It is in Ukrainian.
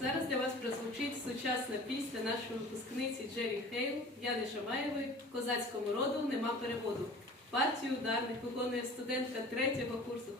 Зараз для вас прозвучить сучасна пісня нашої випускниці Джері Хейл, Яни Шамаєвої «Козацькому роду нема переводу. Партію ударних виконує студентка третього курсу